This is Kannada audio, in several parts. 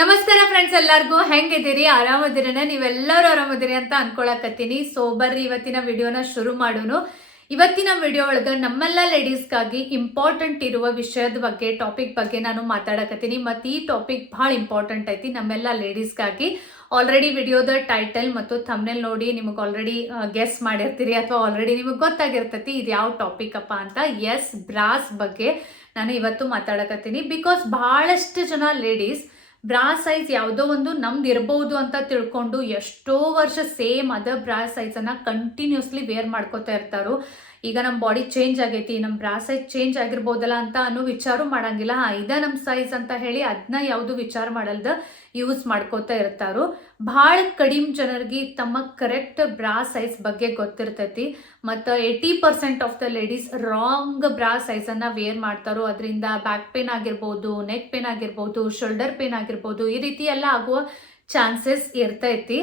ನಮಸ್ಕಾರ ಫ್ರೆಂಡ್ಸ್, ಎಲ್ಲರಿಗೂ ಹೆಂಗಿದ್ದೀರಿ? ಆರಾಮದಿರೇನ? ನೀವೆಲ್ಲರೂ ಆರಾಮದಿರಿ ಅಂತ ಅನ್ಕೊಳಕತ್ತೀನಿ. ಸೊ ಬರ್ರಿ ಇವತ್ತಿನ ವಿಡಿಯೋನ ಶುರು ಮಾಡೋನು. ಇವತ್ತಿನ ವಿಡಿಯೋ ಒಳಗೆ ನಮ್ಮೆಲ್ಲ ಲೇಡೀಸ್ಗಾಗಿ ಇಂಪಾರ್ಟೆಂಟ್ ಇರುವ ವಿಷಯದ ಬಗ್ಗೆ, ಟಾಪಿಕ್ ಬಗ್ಗೆ ನಾನು ಮಾತಾಡಕತ್ತೀನಿ. ಮತ್ತು ಈ ಟಾಪಿಕ್ ಭಾಳ ಇಂಪಾರ್ಟೆಂಟ್ ಐತಿ ನಮ್ಮೆಲ್ಲ ಲೇಡೀಸ್ಗಾಗಿ. ಆಲ್ರೆಡಿ ವಿಡಿಯೋದ ಟೈಟಲ್ ಮತ್ತು ಥಂಬ್ನೇಲ್ ನೋಡಿ ನಿಮಗೆ ಆಲ್ರೆಡಿ ಗೆಸ್ ಮಾಡಿರ್ತೀರಿ ಅಥವಾ ಆಲ್ರೆಡಿ ನಿಮಗೆ ಗೊತ್ತಾಗಿರ್ತೈತಿ ಇದು ಯಾವ ಟಾಪಿಕ್ ಅಪ್ಪ ಅಂತ. ಎಸ್, ಬ್ರಾಸ್ ಬಗ್ಗೆ ನಾನು ಇವತ್ತು ಮಾತಾಡಕತ್ತೀನಿ. ಬಿಕಾಸ್ ಬಹಳಷ್ಟು ಜನ ಲೇಡೀಸ್ ಬ್ರಾ ಸೈಜ್ ಯಾವುದೋ ಒಂದು ನಮ್ದು ಇರಬಹುದು ಅಂತ ತಿಳ್ಕೊಂಡು ಎಷ್ಟೋ ವರ್ಷ ಸೇಮ್ ಅದ ಬ್ರಾ ಸೈಜನ್ನು ಕಂಟಿನ್ಯೂಸ್ಲಿ ವೇರ್ ಮಾಡ್ಕೋತಾ ಇರ್ತಾರೋ. ಈಗ ನಮ್ಮ ಬಾಡಿ ಚೇಂಜ್ ಆಗೈತಿ, ನಮ್ಮ ಬ್ರಾ ಸೈಜ್ ಚೇಂಜ್ ಆಗಿರ್ಬೋದಲ್ಲ ಅಂತ ಅನ್ನೋ ವಿಚಾರ ಮಾಡಂಗಿಲ್ಲ. ಇದ ನಮ್ಮ ಸೈಜ್ ಅಂತ ಹೇಳಿ ಅದನ್ನ ಯಾವುದು ವಿಚಾರ ಮಾಡಲ್ದ ಯೂಸ್ ಮಾಡ್ಕೋತಾ ಇರ್ತಾರೋ. ಭಾಳ ಕಡಿಮೆ ಜನರಿಗೆ ತಮ್ಮ ಕರೆಕ್ಟ್ ಬ್ರಾ ಸೈಜ್ ಬಗ್ಗೆ ಗೊತ್ತಿರ್ತೈತಿ. ಮತ್ತು 80% of the ladies wrong bra ಸೈಜನ್ನು ವೇರ್ ಮಾಡ್ತಾರೋ. ಅದರಿಂದ ಬ್ಯಾಕ್ ಪೇನ್ ಆಗಿರ್ಬೋದು, ನೆಕ್ ಪೇನ್ ಆಗಿರ್ಬೋದು, ಶೋಲ್ಡರ್ ಪೇನ್ ಆಗಿರ್ಬೋದು, ಈ ರೀತಿ ಎಲ್ಲ ಆಗುವ ಚಾನ್ಸಸ್ ಇರ್ತೈತಿ.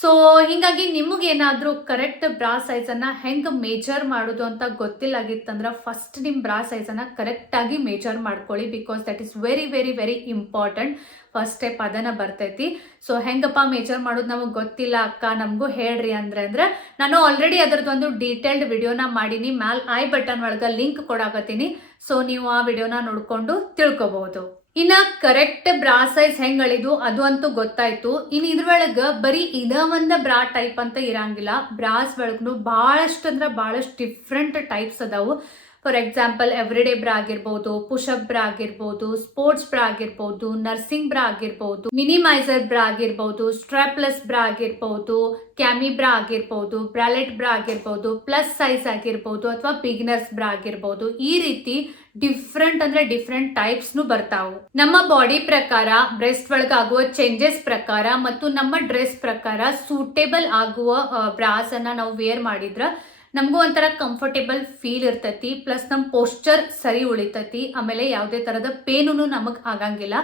ಸೊ ಹೀಗಾಗಿ ನಿಮಗೇನಾದರೂ ಕರೆಕ್ಟ್ ಬ್ರಾ ಸೈಜನ್ನು ಹೆಂಗೆ ಮೇಜರ್ ಮಾಡೋದು ಅಂತ ಗೊತ್ತಿಲ್ಲಾಗಿತ್ತಂದ್ರೆ ಫಸ್ಟ್ ನಿಮ್ಮ ಬ್ರಾ ಸೈಜನ್ನು ಕರೆಕ್ಟಾಗಿ ಮೇಜರ್ ಮಾಡ್ಕೊಳ್ಳಿ. Because that is very very very important. First step ಅದನ್ನ ಬರ್ತೈತಿ. ಸೊ ಹೆಂಗಪ್ಪ ಮೇಜರ್ ಮಾಡೋದು ನಮಗೆ ಗೊತ್ತಿಲ್ಲ ಅಕ್ಕ, ನಮಗೂ ಹೇಳ್ರಿ ಅಂದ್ರೆ ನಾನು ಆಲ್ರೆಡಿ ಅದರದ್ದೊಂದು ಡೀಟೇಲ್ಡ್ ವಿಡಿಯೋನ ಮಾಡೀನಿ. ಮ್ಯಾಲ್ ಐ ಬಟನ್ ಒಳಗೆ ಲಿಂಕ್ ಕೊಡಾಕತ್ತೀನಿ. ಸೊ ನೀವು ಆ ವಿಡಿಯೋನ ನೋಡ್ಕೊಂಡು ತಿಳ್ಕೊಬಹುದು. ಇನ್ನ ಕರೆಕ್ಟ್ ಬ್ರಾ ಸೈಜ್ ಹೆಂಗ್ ಅಳಿದು ಅದು ಅಂತೂ ಗೊತ್ತಾಯ್ತು. ಇನ್ನು ಇದ್ರೊಳಗ ಬರೀ ಇದ ಒಂದ ಬ್ರಾ ಟೈಪ್ ಅಂತ ಇರಂಗಿಲ್ಲ. ಬ್ರಾಸ್ ಒಳಗೂ ಬಹಳಷ್ಟು ಅಂದ್ರೆ ಬಹಳಷ್ಟು ಡಿಫ್ರೆಂಟ್ ಟೈಪ್ಸ್ ಅದಾವು. ಫಾರ್ ಎಕ್ಸಾಂಪಲ್ ಎವ್ರಿಡೇ ಬ್ರಾ ಆಗಿರ್ಬೋದು, ಪುಷಪ್ ಬ್ರಾ ಆಗಿರ್ಬೋದು, ಸ್ಪೋರ್ಟ್ಸ್ ಬ್ರಾ ಆಗಿರ್ಬೋದು, ನರ್ಸಿಂಗ್ ಬ್ರಾ ಆಗಿರ್ಬೋದು, ಮಿನಿಮೈಸರ್ ಬ್ರಾ ಆಗಿರ್ಬೋದು, ಸ್ಟ್ರಾಪ್ಲೆಸ್ ಬ್ರಾ ಆಗಿರ್ಬೋದು, ಕ್ಯಾಮಿ ಬ್ರಾ ಆಗಿರ್ಬೋದು, ಬ್ರಾಲೆಟ್ ಬ್ರಾ ಆಗಿರ್ಬೋದು, ಪ್ಲಸ್ ಸೈಜ್ ಆಗಿರ್ಬೋದು ಅಥವಾ ಬಿಗಿನರ್ಸ್ ಬ್ರಾ ಆಗಿರ್ಬೋದು. ಈ ರೀತಿ ಡಿಫ್ರೆಂಟ್ ಅಂದ್ರೆ ಡಿಫ್ರೆಂಟ್ ಟೈಪ್ಸ್ನು ಬರ್ತಾವು. ನಮ್ಮ ಬಾಡಿ ಪ್ರಕಾರ, ಬ್ರೆಸ್ಟ್ ಒಳಗೆ ಆಗುವ ಚೇಂಜಸ್ ಪ್ರಕಾರ ಮತ್ತು ನಮ್ಮ ಡ್ರೆಸ್ ಪ್ರಕಾರ ಸೂಟೇಬಲ್ ಆಗುವ ಬ್ರಾಸ್ ಅನ್ನ ನಾವು ವೇರ್ ಮಾಡಿದ್ರ ನಮಗೂ ಒಂಥರ ಕಂಫರ್ಟೇಬಲ್ ಫೀಲ್ ಇರ್ತೈತಿ. ಪ್ಲಸ್ ನಮ್ಮ ಪೋಸ್ಚರ್ ಸರಿ ಉಳಿತೈತಿ. ಆಮೇಲೆ ಯಾವುದೇ ತರದ ಪೇನು ನಮಗ್ ಆಗಂಗಿಲ್ಲ.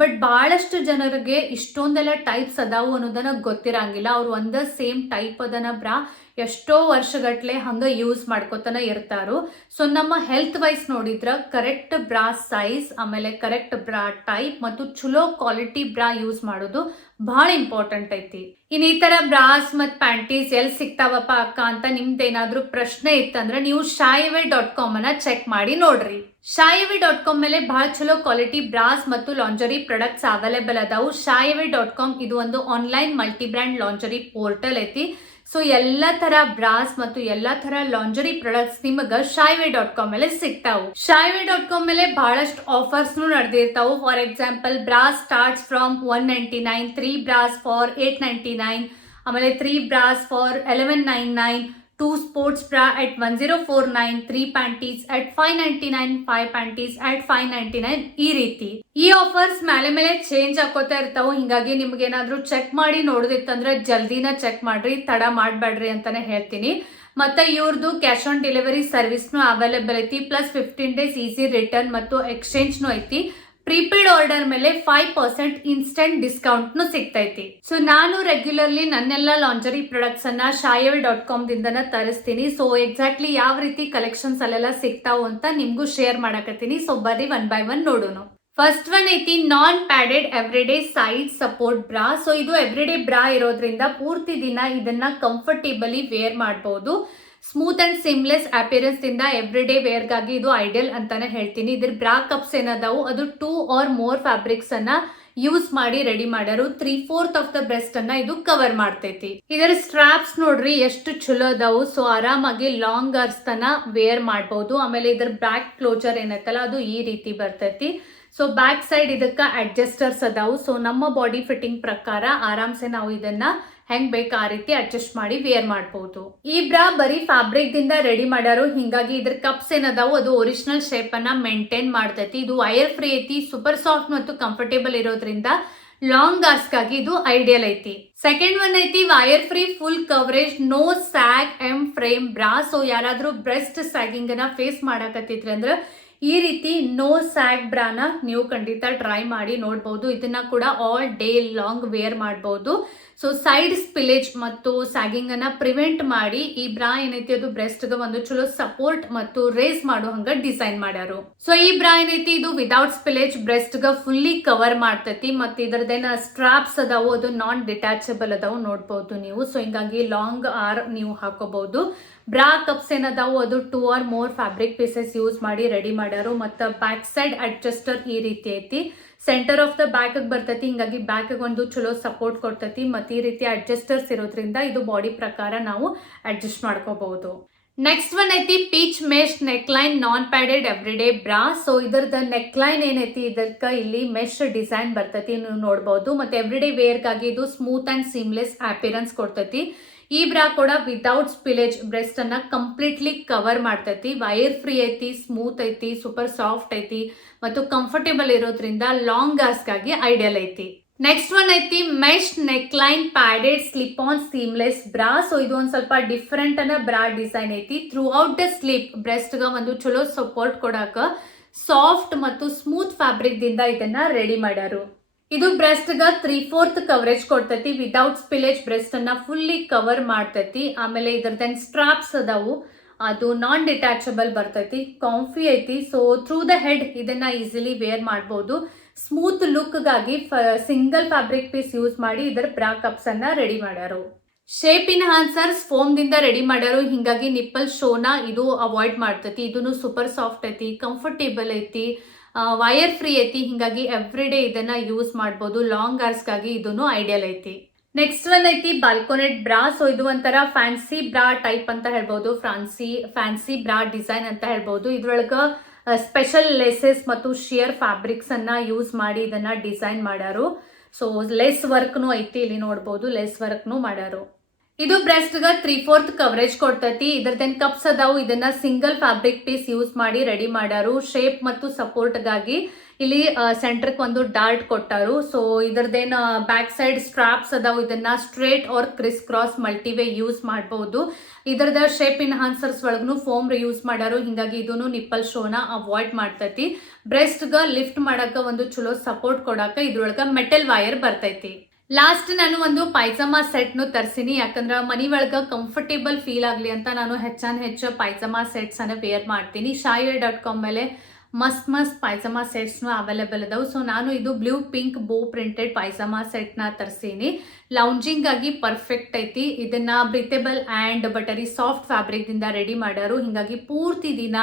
ಬಟ್ ಬಹಳಷ್ಟು ಜನರಿಗೆ ಇಷ್ಟೊಂದೆಲ್ಲ ಟೈಪ್ಸ್ ಅದಾವು ಅನ್ನೋದನ್ನ ಗೊತ್ತಿರಂಗಿಲ್ಲ. ಅವ್ರು ಒಂದ ಸೇಮ್ ಟೈಪ್ ಅದನ್ನ ಬ್ರಾ ಎಷ್ಟೋ ವರ್ಷಗಟ್ಲೆ ಹಂಗ ಯೂಸ್ ಮಾಡ್ಕೋತಾನೆ ಇರ್ತಾರೋ. ಸೊ ನಮ್ಮ ಹೆಲ್ತ್ ವೈಸ್ ನೋಡಿದ್ರ ಕರೆಕ್ಟ್ ಬ್ರಾ ಸೈಜ್, ಆಮೇಲೆ ಕರೆಕ್ಟ್ ಬ್ರಾ ಟೈಪ್ ಮತ್ತು ಚಲೋ ಕ್ವಾಲಿಟಿ ಬ್ರಾ ಯೂಸ್ ಮಾಡೋದು ಬಹಳ ಇಂಪಾರ್ಟೆಂಟ್ ಐತಿ. ಇನ್ನು ಈ ತರ ಬ್ರಾಸ್ ಮತ್ತು ಪ್ಯಾಂಟೀಸ್ ಎಲ್ಲಿ ಸಿಗ್ತಾವಪ್ಪ ಅಕ್ಕ ಅಂತ ನಿಮ್ದೇನಾದ್ರೂ ಪ್ರಶ್ನೆ ಇತ್ತಂದ್ರೆ ನೀವು shayawe.com ಅನ್ನ ಚೆಕ್ ಮಾಡಿ ನೋಡ್ರಿ. shayawe.com ಮೇಲೆ ಬಹಳ ಚಲೋ ಕ್ವಾಲಿಟಿ ಬ್ರಾಸ್ ಮತ್ತು ಲಾಂಜರಿ ಪ್ರಾಡಕ್ಟ್ಸ್ ಅವೈಲೇಬಲ್ ಅದಾವು. shayawe.com ಇದು ಒಂದು ಆನ್ಲೈನ್ ಮಲ್ಟಿ ಬ್ರ್ಯಾಂಡ್ ಲಾಂಜರಿ ಪೋರ್ಟಲ್ ಐತಿ. ಸೊ ಎಲ್ಲ ತರ ಬ್ರಾಸ್ ಮತ್ತು ಎಲ್ಲಾ ತರ ಲಾಂಜರಿ ಪ್ರಾಡಕ್ಟ್ಸ್ ನಿಮಗ shayawe.com ಮೇಲೆ ಸಿಗ್ತಾವು. shayawe.com ಮೇಲೆ ಬಹಳಷ್ಟು ಆಫರ್ಸ್ ನಡೆದಿರ್ತಾವು. For example bras starts from 199, 3 bras for 899, ಆಮೇಲೆ 3 bras for 1199, 2 sports bra at 1049, 3 panties at 599, 5 panties at 599. ಈ ರೀತಿ ಈ ಆಫರ್ಸ್ ಮೇಲೆ ಚೇಂಜ್ ಆಕೋತಾ ಇರ್ತಾವು. ಹಿಂಗಾಗಿ ನಿಮ್ಗೆ ಏನಾದ್ರೂ ಚೆಕ್ ಮಾಡಿ ನೋಡೋದಿತ್ತಂದ್ರೆ ಜಲ್ದಿನ ಚೆಕ್ ಮಾಡ್ರಿ, ತಡ ಮಾಡಬೇಡ್ರಿ ಅಂತಾನೆ ಹೇಳ್ತೀನಿ. ಮತ್ತೆ ಇವ್ರದ್ದು ಕ್ಯಾಶ್ ಆನ್ ಡೆಲಿವರಿ ಸರ್ವಿಸ್ನು ಅವೈಲೇಬಲ್ ಐತಿ. ಪ್ಲಸ್ 15 days ಈಸಿ ರಿಟರ್ನ್ ಮತ್ತು ಎಕ್ಸ್ಚೇಂಜ್ನು ಐತಿ. ಪ್ರೀಪೇಡ್ ಆರ್ಡರ್ ಮೇಲೆ 5% ಇನ್ಸ್ಟೆಂಟ್ ಡಿಸ್ಕೌಂಟ್ನು ಸಿಗ್ತೈತಿ. ಸೊ ನಾನು ರೆಗ್ಯುಲರ್ಲಿ ನನ್ನೆಲ್ಲ ಲಾಂಜರಿ ಪ್ರಾಡಕ್ಟ್ಸ್ ಅನ್ನ shayawe.com ದಿಂದನ ತರಿಸ್ತೀನಿ. ಸೊ ಎಕ್ಸಾಕ್ಟ್ಲಿ ಯಾವ ರೀತಿ ಕಲೆಕ್ಷನ್ಸ್ ಅಲ್ಲೆಲ್ಲ ಸಿಗ್ತಾವು ಅಂತ ನಿಮ್ಗೂ ಶೇರ್ ಮಾಡಕತ್ತೀನಿ. ಸೊ ಬರ್ರಿ ಒನ್ ಬೈ ಒನ್ ನೋಡೋಣ. ಫಸ್ಟ್ ಒನ್ ಐತಿ ನಾನ್ ಪ್ಯಾಡೆಡ್ ಎವ್ರಿಡೇ ಸೈಡ್ ಸಪೋರ್ಟ್ ಬ್ರಾ. ಸೊ ಇದು ಎವ್ರಿಡೇ ಬ್ರಾ ಇರೋದ್ರಿಂದ ಪೂರ್ತಿ ದಿನ ಇದನ್ನ ಕಂಫರ್ಟೇಬಲಿ ವೇರ್ ಮಾಡಬಹುದು. ಸ್ಮೂತ್ ಅಂಡ್ ಸಿಮ್ಲೆಸ್ ಅಪಿಯರೆನ್ಸ್ ಇಂದ ಎವ್ರಿಡೇ ವೇರ್ಗಾಗಿ ಇದು ಐಡಿಯಲ್ ಅಂತಾನೆ ಹೇಳ್ತೀನಿ. ಇದ್ರ ಬ್ರಾ ಕಪ್ಸ್ ಏನದಾವು ಅದು 2 or more ಫ್ಯಾಬ್ರಿಕ್ಸ್ ಅನ್ನ ಯೂಸ್ ಮಾಡಿ ರೆಡಿ ಮಾಡ್ಯಾರು. 3/4 ಆಫ್ ದ ಬ್ರೆಸ್ಟ್ ಅನ್ನ ಇದು ಕವರ್ ಮಾಡ್ತೈತಿ. ಇದರ ಸ್ಟ್ರಾಪ್ಸ್ ನೋಡ್ರಿ ಎಷ್ಟು ಚಲೋ ಅದಾವು. ಸೊ ಆರಾಮಾಗಿ ಲಾಂಗ್ ಅವರ್ಸ್ ತನ ವೇರ್ ಮಾಡಬಹುದು. ಆಮೇಲೆ ಇದರ ಬ್ಯಾಕ್ ಕ್ಲೋಜರ್ ಏನೈತಲ್ಲ ಅದು ಈ ರೀತಿ ಬರ್ತೈತಿ. ಸೊ ಬ್ಯಾಕ್ ಸೈಡ್ ಇದಕ್ಕ ಅಡ್ಜಸ್ಟರ್ಸ್ ಅದಾವು. ಸೊ ನಮ್ಮ ಬಾಡಿ ಫಿಟ್ಟಿಂಗ್ ಪ್ರಕಾರ ಆರಾಮ್ಸೆ ನಾವು ಇದನ್ನ ಹೆಂಗ್ ಬೇಕು ಆ ರೀತಿ ಅಡ್ಜಸ್ಟ್ ಮಾಡಿ ವೇರ್ ಮಾಡಬಹುದು. ಈ ಬ್ರಾ ಬರೀ ಫ್ಯಾಬ್ರಿಕ್ ದಿಂದ ರೆಡಿ ಮಾಡ್ಯಾರು. ಹಿಂಗಾಗಿ ಇದ್ರ ಕಪ್ಸ್ ಏನದಾವು ಅದು ಒರಿಜಿನಲ್ ಶೇಪ್ ಅನ್ನ ಮೇಂಟೈನ್ ಮಾಡ್ತೈತಿ. ಇದು ವೈರ್ ಫ್ರೀ ಐತಿ, ಸೂಪರ್ ಸಾಫ್ಟ್ ಮತ್ತು ಕಂಫರ್ಟೇಬಲ್ ಇರೋದ್ರಿಂದ ಲಾಂಗ್ ಅವರ್ಸ್ ಗಾಗಿ ಇದು ಐಡಿಯಲ್ ಐತಿ. ಸೆಕೆಂಡ್ ಒನ್ ಐತಿ wire free full coverage no sag M frame bra. So ಯಾರಾದ್ರೂ ಬ್ರೆಸ್ಟ್ ಸ್ಯಾಗಿಂಗ್ ಅನ್ನ ಫೇಸ್ ಮಾಡಕತ್ತಿದ್ರಿ ಅಂದ್ರೆ ಈ ರೀತಿ ನೋ ಸ್ಯಾಗ್ ಬ್ರಾನ ನೀವು ಖಂಡಿತ ಟ್ರೈ ಮಾಡಿ ನೋಡ್ಬೋದು. ಇದನ್ನ ಕೂಡ ಆಲ್ ಡೇ ಲಾಂಗ್ ವೇರ್ ಮಾಡಬಹುದು. ಸೊ ಸೈಡ್ ಸ್ಪಿಲೇಜ್ ಮತ್ತು ಸ್ಯಾಗಿಂಗ್ ಅನ್ನ ಪ್ರಿವೆಂಟ್ ಮಾಡಿ ಈ ಬ್ರಾ ಏನೈತಿ ಅದು ಬ್ರೆಸ್ಟ್ ಗೆ ಒಂದು ಚಲೋ ಸಪೋರ್ಟ್ ಮತ್ತು ರೇಸ್ ಮಾಡೋ ಹಂಗ ಡಿಸೈನ್ ಮಾಡ್ಯಾರು. ಸೊ ಈ ಬ್ರಾ ಏನೈತಿ ಇದು ವಿದೌಟ್ ಸ್ಪಿಲೇಜ್ ಬ್ರೆಸ್ಟ್ ಗೆ ಫುಲ್ಲಿ ಕವರ್ ಮಾಡ್ತೈತಿ. ಮತ್ತೆ ಇದರದೇನ ಸ್ಟ್ರಾಪ್ಸ್ ಅದಾವು, ಅದು ನಾನ್ ಡಿಟ್ಯಾಚಬಲ್ ಅದಾವು ನೋಡ್ಬಹುದು ನೀವು. ಸೊ ಹಿಂಗಾಗಿ ಲಾಂಗ್ ಆರ್ ನೀವು ಹಾಕೋಬಹುದು. ಬ್ರಾ ಕಪ್ಸ್ ಏನದಾವು ಅದು 2 or more fabric pieces use ಮಾಡಿ ರೆಡಿ ಮಾಡ್ಯಾರು. ಮತ್ತು ಬ್ಯಾಕ್ ಸೈಡ್ ಅಡ್ಜಸ್ಟರ್ ಈ ರೀತಿ ಐತಿ, ಸೆಂಟರ್ ಆಫ್ ದ ಬ್ಯಾಕ್ ಬರ್ತೈತಿ. ಹಿಂಗಾಗಿ ಬ್ಯಾಕ್ ಒಂದು ಚಲೋ ಸಪೋರ್ಟ್ ಕೊಡ್ತೈತಿ. ಮತ್ತೆ ಈ ರೀತಿ ಅಡ್ಜಸ್ಟರ್ಸ್ ಇರೋದ್ರಿಂದ ಇದು ಬಾಡಿ ಪ್ರಕಾರ ನಾವು ಅಡ್ಜಸ್ಟ್ ಮಾಡ್ಕೋಬಹುದು. ನೆಕ್ಸ್ಟ್ ಒನ್ ಐತಿ ಪೀಚ್ ಮೆಶ್ ನೆಕ್ ಲೈನ್ ನಾನ್ ಪ್ಯಾಡೆಡ್ ಎವ್ರಿಡೇ ಬ್ರಾ. ಸೊ ಇದರದ ನೆಕ್ ಲೈನ್ ಏನೈತಿ ಇದಕ್ಕ ಇಲ್ಲಿ ಮೆಶ್ ಡಿಸೈನ್ ಬರ್ತೈತಿ ನೀವು ನೋಡಬಹುದು. ಮತ್ತೆ ಎವ್ರಿಡೇ ವೇರ್ಗಾಗಿ ಇದು ಸ್ಮೂತ್ ಅಂಡ್ ಸೀಮ್ಲೆಸ್ ಅಪಿಯರೆನ್ಸ್ ಕೊಡ್ತೈತಿ. ಈ ಬ್ರಾ ಕೂಡ ವಿದೌಟ್ ಸ್ಪಿಲೇಜ್ ಬ್ರೆಸ್ಟ್ ಅನ್ನ ಕಂಪ್ಲೀಟ್ಲಿ ಕವರ್ ಮಾಡ್ತೈತಿ. ವೈರ್ ಫ್ರೀ ಐತಿ, ಸ್ಮೂತ್ ಐತಿ, ಸೂಪರ್ ಸಾಫ್ಟ್ ಐತಿ ಮತ್ತು ಕಂಫರ್ಟೇಬಲ್ ಇರೋದ್ರಿಂದ ಲಾಂಗ್ ಗಾಗಿ ಐಡಿಯಲ್ ಐತಿ. ನೆಕ್ಸ್ಟ್ ಒನ್ ಐತಿ mesh neck line padded slip on seamless bra. So ಇದು ಒಂದ್ ಸ್ವಲ್ಪ ಡಿಫರೆಂಟ್ ಅನ್ನ ಬ್ರಾ ಡಿಸೈನ್ ಐತಿ. Through out the slip breast ಗ ಒಂದು ಚಲೋ ಸಪೋರ್ಟ್ ಕೊಡಾಕ ಸಾಫ್ಟ್ ಮತ್ತು ಸ್ಮೂತ್ ಫ್ಯಾಬ್ರಿಕ್ ದಿಂದ ಇದನ್ನ ರೆಡಿ ಮಾಡ್ಯಾರು. ಇದು ಬ್ರೆಸ್ಟ್ ಗ 3/4 ಕವರೇಜ್ ಕೊಡ್ತೈತಿ. ವಿದೌಟ್ ಸ್ಪಿಲೇಜ್ ಬ್ರೆಸ್ಟ್ ಅನ್ನ ಫುಲ್ಲಿ ಕವರ್ ಮಾಡ್ತೈತಿ. ಆಮೇಲೆ ಇದರದೇನ್ ಸ್ಟ್ರಾಪ್ಸ್ ಅದಾವು, ಅದು ನಾನ್ ಡಿಟ್ಯಾಚಬಲ್ ಬರ್ತೈತಿ, ಕಾಂಫಿ ಐತಿ. ಸೊ ಥ್ರೂ ದ ಹೆಡ್ ಇದನ್ನ ಈಸಿಲಿ ವೇರ್ ಮಾಡಬಹುದು. ಸ್ಮೂತ್ ಲುಕ್ ಗಾಗಿ ಸಿಂಗಲ್ ಫ್ಯಾಬ್ರಿಕ್ ಪೀಸ್ ಯೂಸ್ ಮಾಡಿ ಇದರ ಬ್ರಾ ಕಪ್ಸ್ ಅನ್ನ ರೆಡಿ ಮಾಡ್ಯಾರು. ಶೇಪ್ ಇನ್ಹಾನ್ಸರ್ಸ್ ಫೋಮ್ ದಿಂದ ರೆಡಿ ಮಾಡ್ಯಾರು. ಹಿಂಗಾಗಿ ನಿಪ್ಪಲ್ ಶೋನ ಇದು ಅವಾಯ್ಡ್ ಮಾಡ್ತೈತಿ. ಇದನ್ನು ಸೂಪರ್ ಸಾಫ್ಟ್ ಐತಿ, ಕಂಫರ್ಟೇಬಲ್ ಐತಿ, ವೈರ್ ಫ್ರೀ ಐತಿ. ಹಿಂಗಾಗಿ ಎವ್ರಿಡೇ ಇದನ್ನ ಯೂಸ್ ಮಾಡಬಹುದು. ಲಾಂಗ್ ಗಾಗಿ ಇದನ್ನು ಐಡಿಯಲ್ ಐತಿ. ನೆಕ್ಸ್ಟ್ ಒನ್ ಐತಿ ಬಾಲ್ಕೋನೆಟ್ ಬ್ರಾ. ಸೊ ಇದು ಒಂಥರ ಫ್ಯಾನ್ಸಿ ಬ್ರಾ ಟೈಪ್ ಅಂತ ಹೇಳ್ಬಹುದು, ಫ್ಯಾನ್ಸಿ ಬ್ರಾ ಡಿಸೈನ್ ಅಂತ ಹೇಳ್ಬಹುದು. ಇದ್ರೊಳಗ ಸ್ಪೆಷಲ್ ಲೇಸಸ್ ಮತ್ತು ಶಿಯರ್ ಫ್ಯಾಬ್ರಿಕ್ಸ್ ಅನ್ನ ಯೂಸ್ ಮಾಡಿ ಇದನ್ನ ಡಿಸೈನ್ ಮಾಡ್ಯಾರು. ಸೊ ಲೇಸ್ ವರ್ಕ್ನು ಐತಿ, ಇಲ್ಲಿ ನೋಡಬಹುದು ಲೇಸ್ ವರ್ಕ್ನು ಮಾಡ್ಯಾರು. ಇದು ಬ್ರೆಸ್ಟ್ ಗ 3/4 ಕವರೇಜ್ ಕೊಡ್ತೈತಿ. ಇದರದೇನ್ ಕಪ್ಸ್ ಅದಾವು, ಇದನ್ನ ಸಿಂಗಲ್ ಫ್ಯಾಬ್ರಿಕ್ ಪೀಸ್ ಯೂಸ್ ಮಾಡಿ ರೆಡಿ ಮಾಡ್ಯಾರು. ಶೇಪ್ ಮತ್ತು ಸಪೋರ್ಟ್ ಗಾಗಿ ಇಲ್ಲಿ ಸೆಂಟರ್ ಒಂದು ಡಾರ್ಟ್ ಕೊಟ್ಟಾರು. ಸೊ ಇದರದೇನ್ ಬ್ಯಾಕ್ ಸೈಡ್ ಸ್ಟ್ರಾಪ್ಸ್ ಅದಾವು, ಇದನ್ನ straight or criss cross multiway use ಮಾಡಬಹುದು. ಇದರದ ಶೇಪ್ ಇನ್ಹಾನ್ಸರ್ಸ್ ಒಳಗೂ ಫೋಮ್ ಯೂಸ್ ಮಾಡ್ಯಾರು. ಹಿಂಗಾಗಿ ಇದನ್ನು ನಿಪ್ಪಲ್ ಶೋನ ಅವಾಯ್ಡ್ ಮಾಡ್ತೈತಿ. ಬ್ರೆಸ್ಟ್ ಗ ಲಿಫ್ಟ್ ಮಾಡಾಕ ಒಂದು ಚಲೋ ಸಪೋರ್ಟ್ ಕೊಡಾಕ ಇದ್ರೊಳಗ ಮೆಟಲ್ ವೈರ್ ಬರ್ತೈತಿ. ಲಾಸ್ಟ್ ನಾನು ಒಂದು ಪೈಜಾಮಾ ಸೆಟ್ ನು ತರ್ಸಿನಿ. ಯಾಕಂದ್ರ ಮನಿ ಒಳಗ ಕಂಫರ್ಟೇಬಲ್ ಫೀಲ್ ಆಗ್ಲಿ ಅಂತ ನಾನು ಹೆಚ್ಚು ಪೈಜಾಮಾ ಸೆಟ್ಸ್ ಅನ್ನ ವೇರ್ ಮಾಡ್ತೀನಿ. shayware.com ಮೇಲೆ ಮಸ್ತ್ ಪೈಜಾಮಾ ಸೆಟ್ಸ್ ನು ಅವೈಲೇಬಲ್ ಅದಾವು. ಸೊ ನಾನು ಇದು ಬ್ಲೂ ಪಿಂಕ್ ಬೋ ಪ್ರಿಂಟೆಡ್ ಪೈಜಾಮಾ ಸೆಟ್ ನ ತರ್ಸೀನಿ. ಲೌಂಜಿಂಗ್ ಆಗಿ ಪರ್ಫೆಕ್ಟ್ ಐತಿ. ಇದನ್ನ ಬ್ರೀಥೇಬಲ್ ಅಂಡ್ ಬಟರಿ ಸಾಫ್ಟ್ ಫ್ಯಾಬ್ರಿಕ್ ದಿಂದ ರೆಡಿ ಮಾಡ್ಯಾರು. ಹಿಂಗಾಗಿ ಪೂರ್ತಿ ದಿನ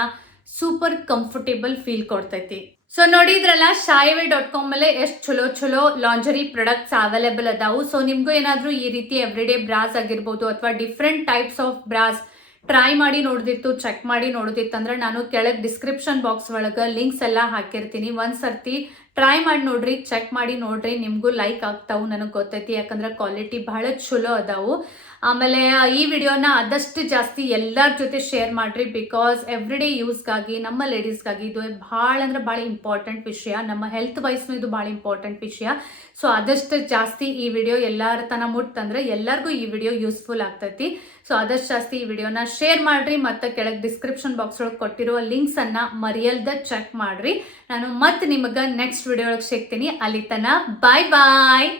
ಸೂಪರ್ ಕಂಫರ್ಟೇಬಲ್ ಫೀಲ್ ಕೊಡ್ತೈತಿ. ಸೊ ನೋಡಿದ್ರಲ್ಲ shayware.com ಮೇಲೆ ಎಷ್ಟು ಚಲೋ ಲಾಂಜರಿ ಪ್ರಾಡಕ್ಟ್ಸ್ ಅವೈಲೇಬಲ್ ಅದಾವು. ಸೊ ನಿಮ್ಗೂ ಏನಾದ್ರೂ ಈ ರೀತಿ ಎವ್ರಿಡೇ ಬ್ರಾಸ್ ಆಗಿರ್ಬೋದು ಅಥವಾ different types of brass try ಮಾಡಿ ನೋಡಿದಿತ್ತು, ಚೆಕ್ ಮಾಡಿ ನೋಡಿದಿತ್ತು ಅಂದ್ರೆ ನಾನು ಕೆಳಗೆ ಡಿಸ್ಕ್ರಿಪ್ಷನ್ ಬಾಕ್ಸ್ ಒಳಗೆ ಲಿಂಕ್ಸ್ ಎಲ್ಲ ಹಾಕಿರ್ತೀನಿ. ಒಂದ್ಸರ್ತಿ ಟ್ರೈ ಮಾಡಿ ನೋಡ್ರಿ, ಚೆಕ್ ಮಾಡಿ ನೋಡ್ರಿ, ನಿಮ್ಗೂ ಲೈಕ್ ಆಗ್ತಾವು ನನಗೆ ಗೊತ್ತೈತಿ. ಯಾಕಂದ್ರೆ ಕ್ವಾಲಿಟಿ ಬಹಳ ಚಲೋ ಅದಾವು. ಆಮೇಲೆ ಈ ವಿಡಿಯೋನ ಆದಷ್ಟು ಜಾಸ್ತಿ ಎಲ್ಲರ ಜೊತೆ ಶೇರ್ ಮಾಡ್ರಿ. ಬಿಕಾಸ್ ಎವ್ರಿಡೇ ಯೂಸ್ಗಾಗಿ ನಮ್ಮ ಲೇಡೀಸ್ಗಾಗಿ ಇದು ಭಾಳ ಅಂದ್ರೆ ಭಾಳ ಇಂಪಾರ್ಟೆಂಟ್ ವಿಷಯ. ನಮ್ಮ ಹೆಲ್ತ್ ವೈಸ್ನು ಇದು ಭಾಳ ಇಂಪಾರ್ಟೆಂಟ್ ವಿಷಯ. ಸೊ ಆದಷ್ಟು ಜಾಸ್ತಿ ಈ ವಿಡಿಯೋ ಎಲ್ಲರ ತನ ಮುಟ್ಟಂದ್ರೆ ಎಲ್ಲರಿಗೂ ಈ ವಿಡಿಯೋ ಯೂಸ್ಫುಲ್ ಆಗ್ತೈತಿ. ಸೊ ಆದಷ್ಟು ಜಾಸ್ತಿ ಈ ವಿಡಿಯೋನ ಶೇರ್ ಮಾಡ್ರಿ. ಮತ್ತು ಕೆಳಗೆ ಡಿಸ್ಕ್ರಿಪ್ಷನ್ ಬಾಕ್ಸ್ ಒಳಗೆ ಕೊಟ್ಟಿರುವ ಲಿಂಕ್ಸ್ ಅನ್ನ ಮರೆಯಲ್ದ ಚೆಕ್ ಮಾಡ್ರಿ. ನಾನು ಮತ್ತೆ ನಿಮಗೆ ನೆಕ್ಸ್ಟ್ ವಿಡಿಯೋ ಒಳಗೆ ಸಿಗ್ತೀನಿ. ಅಲ್ಲಿ ತನ ಬಾಯ್ ಬಾಯ್.